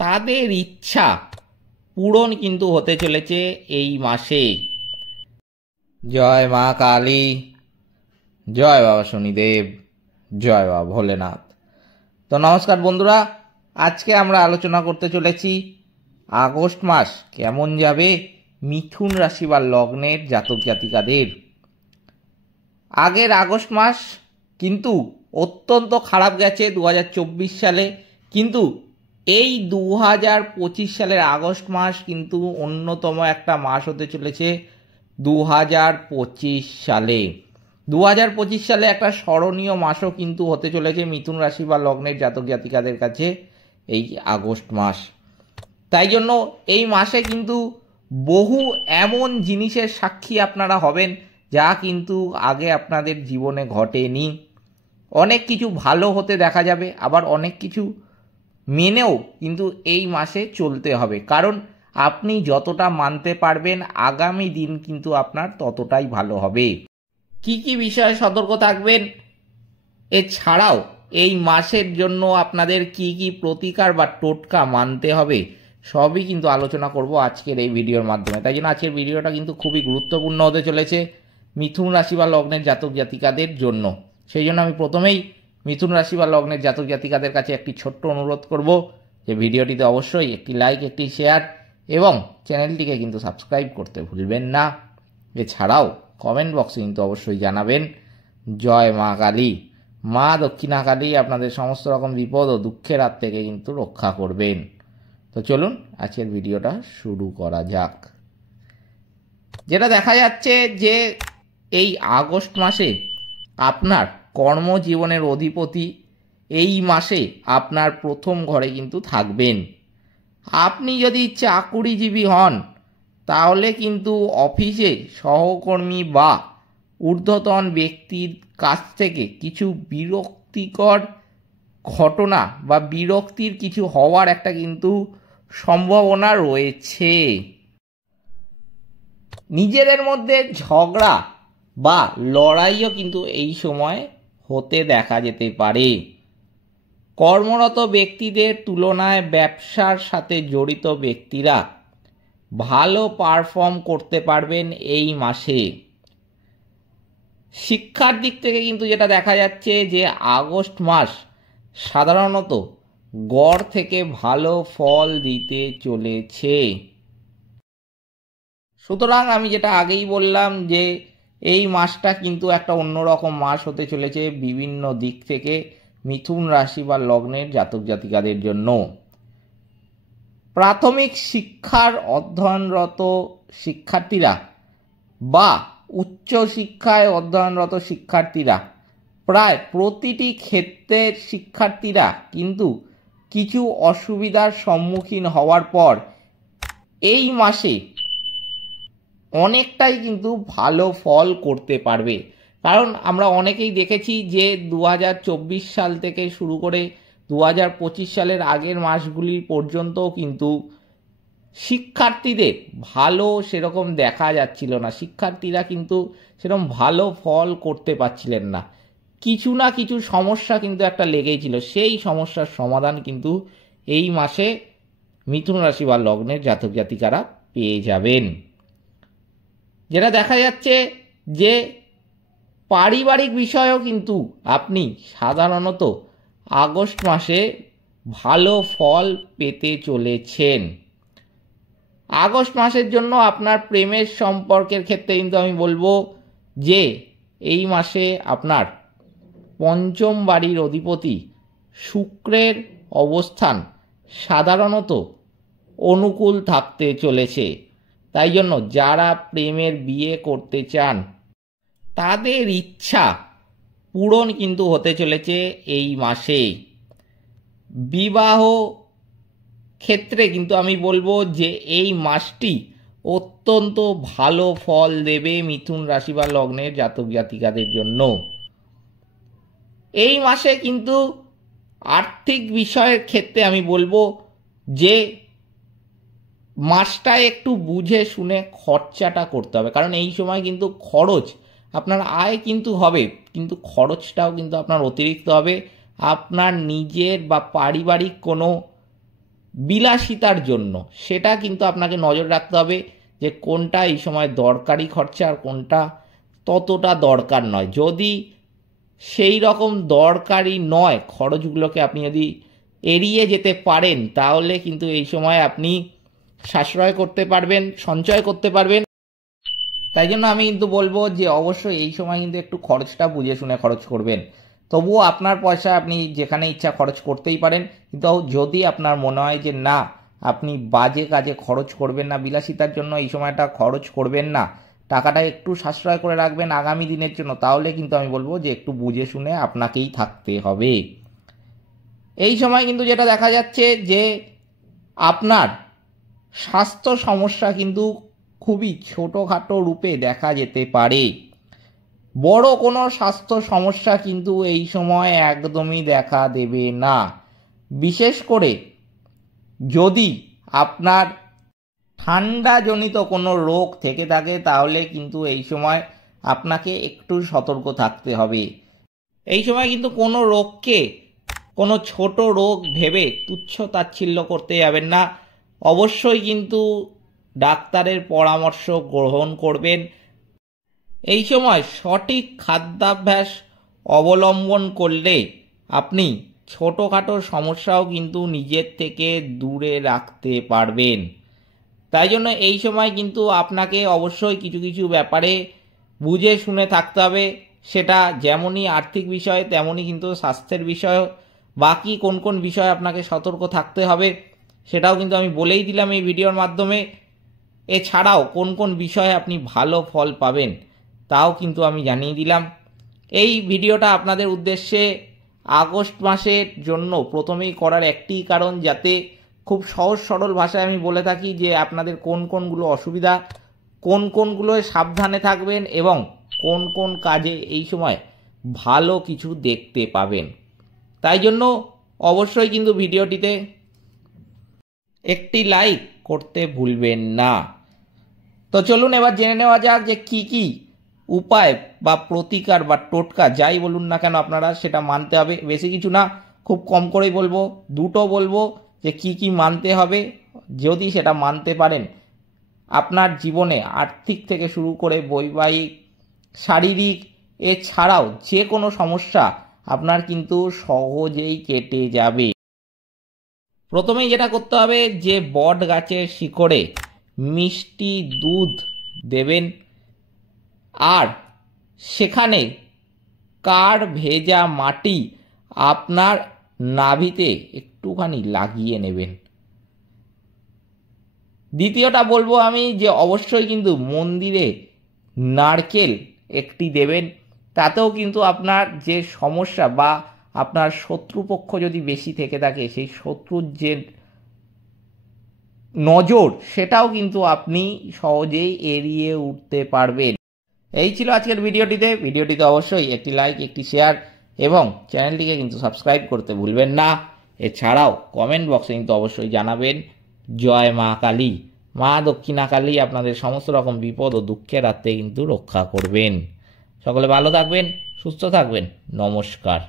তাদের ইচ্ছা পূরণ কিন্তু হতে চলেছে এই মাসে। জয় মা কালী, জয় বাবা শনিদেব, জয় বাবা ভোলেনাথ। তো নমস্কার বন্ধুরা, আজকে আমরা আলোচনা করতে চলেছি আগস্ট মাস কেমন যাবে মিথুন রাশি বা লগ্নের জাতক জাতিকাদের। আগের আগস্ট মাস কিন্তু অত্যন্ত খারাপ গেছে 2024 সালে, কিন্তু এই 2025 সালের আগস্ট মাস কিন্তু অন্যতম একটা মাস হতে চলেছে 2025 সালে। 2025 সালে একটা স্মরণীয় মাসও কিন্তু হতে চলেছে মিথুন রাশি বা লগ্নের জাতক জাতিকাদের কাছে এই আগস্ট মাস। তাই জন্য এই মাসে কিন্তু বহু এমন জিনিসের সাক্ষী আপনারা হবেন যা কিন্তু আগে আপনাদের জীবনে ঘটেনি। অনেক কিছু ভালো হতে দেখা যাবে, আবার অনেক কিছু মেনেও কিন্তু এই মাসে চলতে হবে, কারণ আপনি যতটা মানতে পারবেন আগামী দিন কিন্তু আপনার ততটাই ভালো হবে। কি কি বিষয়ে সতর্ক থাকবেন, এছাড়াও এই মাসের জন্য আপনাদের কি কি প্রতিকার বা টোটকা মানতে হবে, সবই কিন্তু আলোচনা করব আজকের এই ভিডিওর মাধ্যমে। তাই জন্য আজকের ভিডিওটা কিন্তু খুবই গুরুত্বপূর্ণ হতে চলেছে মিথুন রাশি বা লগ্নের জাতক জাতিকাদের জন্য। সেই জন্য আমি প্রথমেই মিথুন রাশি বা লগ্নের জাতক জাতিকাদের কাছে একটি ছোট্ট অনুরোধ করব যে ভিডিওটিতে অবশ্যই একটি লাইক, একটি শেয়ার এবং চ্যানেলটিকে কিন্তু সাবস্ক্রাইব করতে ভুলবেন না। এছাড়াও কমেন্ট বক্সে কিন্তু অবশ্যই জানাবেন জয় মা কালী, মা দক্ষিণা কালী আপনাদের সমস্ত রকম বিপদ ও দুঃখের হাত থেকে কিন্তু রক্ষা করবেন। তো চলুন আজকের ভিডিওটা শুরু করা যাক। যেটা দেখা যাচ্ছে যে এই আগস্ট মাসে আপনার কর্মজীবনের অধিপতি এই মাসে আপনার প্রথম ঘরে কিন্তু থাকবেন। আপনি যদি চাকুরিজীবী হন তাহলে কিন্তু অফিসে সহকর্মী বা ঊর্ধ্বতন ব্যক্তির কাছ থেকে কিছু বিরক্তিকর ঘটনা বা বিরক্তির কিছু হওয়ার একটা কিন্তু সম্ভাবনা রয়েছে। নিজেদের মধ্যে ঝগড়া বা লড়াইও কিন্তু এই সময় হতে দেখা যেতে পারে। কর্মরত ব্যক্তিদের তুলনায় ব্যবসার সাথে জড়িত ব্যক্তিরা ভালো পারফর্ম করতে পারবেন এই মাসে। শিক্ষার দিক থেকে কিন্তু যেটা দেখা যাচ্ছে যে আগস্ট মাস সাধারণত গড় থেকে ভালো ফল দিতে চলেছে। সুতরাং আমি যেটা আগেই বললাম যে এই মাসটা কিন্তু একটা অন্যরকম মাস হতে চলেছে বিভিন্ন দিক থেকে মিথুন রাশি বা লগ্নের জাতক জাতিকাদের জন্য। প্রাথমিক শিক্ষার অধ্যয়নরত শিক্ষার্থীরা বা উচ্চ শিক্ষায় অধ্যয়নরত শিক্ষার্থীরা, প্রায় প্রতিটি ক্ষেত্রের শিক্ষার্থীরা কিন্তু কিছু অসুবিধার সম্মুখীন হওয়ার পর এই মাসে অনেকটাই কিন্তু ভালো ফল করতে পারবে। কারণ আমরা অনেকেই দেখেছি যে 2024 সাল থেকে শুরু করে 2025 সালের আগের মাসগুলি পর্যন্তও কিন্তু শিক্ষার্থীদের ভালো সেরকম দেখা যাচ্ছিল না। শিক্ষার্থীরা কিন্তু সেরকম ভালো ফল করতে পারছিলেন না। কিছু না কিছু সমস্যা কিন্তু একটা লেগেই ছিল। সেই সমস্যার সমাধান কিন্তু এই মাসে মিথুন রাশি বা লগ্নের জাতক জাতিকারা পেয়ে যাবেন। যেটা দেখা যাচ্ছে যে পারিবারিক বিষয়েও কিন্তু আপনি সাধারণত আগস্ট মাসে ভালো ফল পেতে চলেছেন। আগস্ট মাসের জন্য আপনার প্রেমের সম্পর্কের ক্ষেত্রে কিন্তু আমি বলবো যে এই মাসে আপনার পঞ্চম বাড়ির অধিপতি শুক্রের অবস্থান সাধারণত অনুকূল থাকতে চলেছে। তাই জন্য যারা প্রেমের বিয়ে করতে চান তাদের ইচ্ছা পূরণ কিন্তু হতে চলেছে এই মাসে। বিবাহ ক্ষেত্রে কিন্তু আমি বলবো যে এই মাসটি অত্যন্ত ভালো ফল দেবে মিথুন রাশি বা লগ্নের জাতক জাতিকাদের জন্য। এই মাসে কিন্তু আর্থিক বিষয়ের ক্ষেত্রে আমি বলবো যে মাসটায় একটু বুঝে শুনে খরচাটা করতে হবে, কারণ এই সময় কিন্তু খরচ, আপনার আয় কিন্তু হবে কিন্তু খরচটাও কিন্তু আপনার অতিরিক্ত হবে। আপনার নিজের বা পারিবারিক কোনো বিলাসিতার জন্য, সেটা কিন্তু আপনাকে নজর রাখতে হবে যে কোনটা এই সময় দরকারি খরচা আর কোনটা ততটা দরকার নয়। যদি সেই রকম দরকারি নয় খরচগুলোকে আপনি যদি এড়িয়ে যেতে পারেন, তাহলে কিন্তু এই সময় আপনি সাশ্রয় করতে পারবেন, সঞ্চয় করতে পারবেন। তাই জন্য আমি কিন্তু বলবো যে অবশ্যই এই সময় কিন্তু একটু খরচটা বুঝে শুনে খরচ করবেন। তবুও আপনার পয়সা আপনি যেখানে ইচ্ছা খরচ করতেই পারেন, কিন্তু যদি আপনার মনে হয় যে না আপনি বাজে কাজে খরচ করবেন না, বিলাসিতার জন্য এই সময়টা খরচ করবেন না, টাকাটা একটু সাশ্রয় করে রাখবেন আগামী দিনের জন্য, তাহলে কিন্তু আমি বলবো যে একটু বুঝে শুনে আপনাকেই থাকতে হবে। এই সময় কিন্তু যেটা দেখা যাচ্ছে যে আপনার স্বাস্থ্য সমস্যা কিন্তু খুবই ছোটোখাটো রূপে দেখা যেতে পারে। বড় কোনো স্বাস্থ্য সমস্যা কিন্তু এই সময় একদমই দেখা দেবে না। বিশেষ করে যদি আপনার ঠান্ডাজনিত কোনো রোগ থেকে থাকে, তাহলে কিন্তু এই সময় আপনাকে একটু সতর্ক থাকতে হবে। এই সময় কিন্তু কোনো রোগকে কোনো ছোট রোগ ভেবে তুচ্ছ তাচ্ছিল্য করতে যাবেন না। অবশ্যই কিন্তু ডাক্তারের পরামর্শ গ্রহণ করবেন। এই সময় সঠিক খাদ্যাভ্যাস অবলম্বন করলে আপনি ছোটোখাটো সমস্যাও কিন্তু নিজের থেকে দূরে রাখতে পারবেন। তাই জন্য এই সময় কিন্তু আপনাকে অবশ্যই কিছু কিছু ব্যাপারে বুঝে শুনে থাকতে হবে। সেটা যেমনই আর্থিক বিষয় তেমনই কিন্তু স্বাস্থ্যের বিষয়, বাকি কোন কোন বিষয়ে আপনাকে সতর্ক থাকতে হবে সেটাও কিন্তু আমি বলেই দিলাম এই ভিডিওর মাধ্যমে। এছাড়াও কোন কোন বিষয়ে আপনি ভালো ফল পাবেন তাও কিন্তু আমি জানিয়ে দিলাম। এই ভিডিওটা আপনাদের উদ্দেশ্যে আগস্ট মাসের জন্য প্রথমেই করার একটি কারণ, যাতে খুব সহজ সরল ভাষায় আমি বলে থাকি যে আপনাদের কোন কোনগুলো অসুবিধা, কোন কোনগুলোয় সাবধানে থাকবেন এবং কোন কোন কাজে এই সময় ভালো কিছু দেখতে পাবেন। তাই জন্য অবশ্যই কিন্তু ভিডিওটিতে একটি লাইক করতে ভুলবেন না। তো চলুন এবার জেনে নেওয়া যাক যে কি কি উপায় বা প্রতিকার বা টোটকা যাই বলুন না কেন আপনারা সেটা মানতে হবে। বেশি কিছু না, খুব কম করেই বলবো, দুটো বলবো যে কি কি মানতে হবে। যদি সেটা মানতে পারেন, আপনার জীবনে আর্থিক থেকে শুরু করে বৈবাহিক, শারীরিক এছাড়াও যে কোনো সমস্যা আপনার কিন্তু সহজেই কেটে যাবে। প্রথমেই যেটা করতে হবে যে বট গাছের শিকড়ে মিষ্টি দুধ দেবেন আর সেখানে কাঠ ভেজা মাটি আপনার নাভিতে একটুখানি লাগিয়ে নেবেন। দ্বিতীয়টা বলবো আমি যে অবশ্যই কিন্তু মন্দিরে নারকেল একটি দেবেন। তাতেও কিন্তু আপনার যে সমস্যা বা আপনার শত্রুপক্ষ যদি বেশি থেকে থাকে, সেই শত্রুর যে নজর সেটাও কিন্তু আপনি সহজেই এড়িয়ে উঠতে পারবেন। এই ছিল আজকের ভিডিওটিতে অবশ্যই একটি লাইক, একটি শেয়ার এবং চ্যানেলটিকে কিন্তু সাবস্ক্রাইব করতে ভুলবেন না। এছাড়াও কমেন্ট বক্সে কিন্তু অবশ্যই জানাবেন জয় মা কালী, মা দক্ষিণা কালী আপনাদের সমস্ত রকম বিপদ ও দুঃখের হাত থেকে কিন্তু রক্ষা করবেন। সকলে ভালো থাকবেন, সুস্থ থাকবেন। নমস্কার।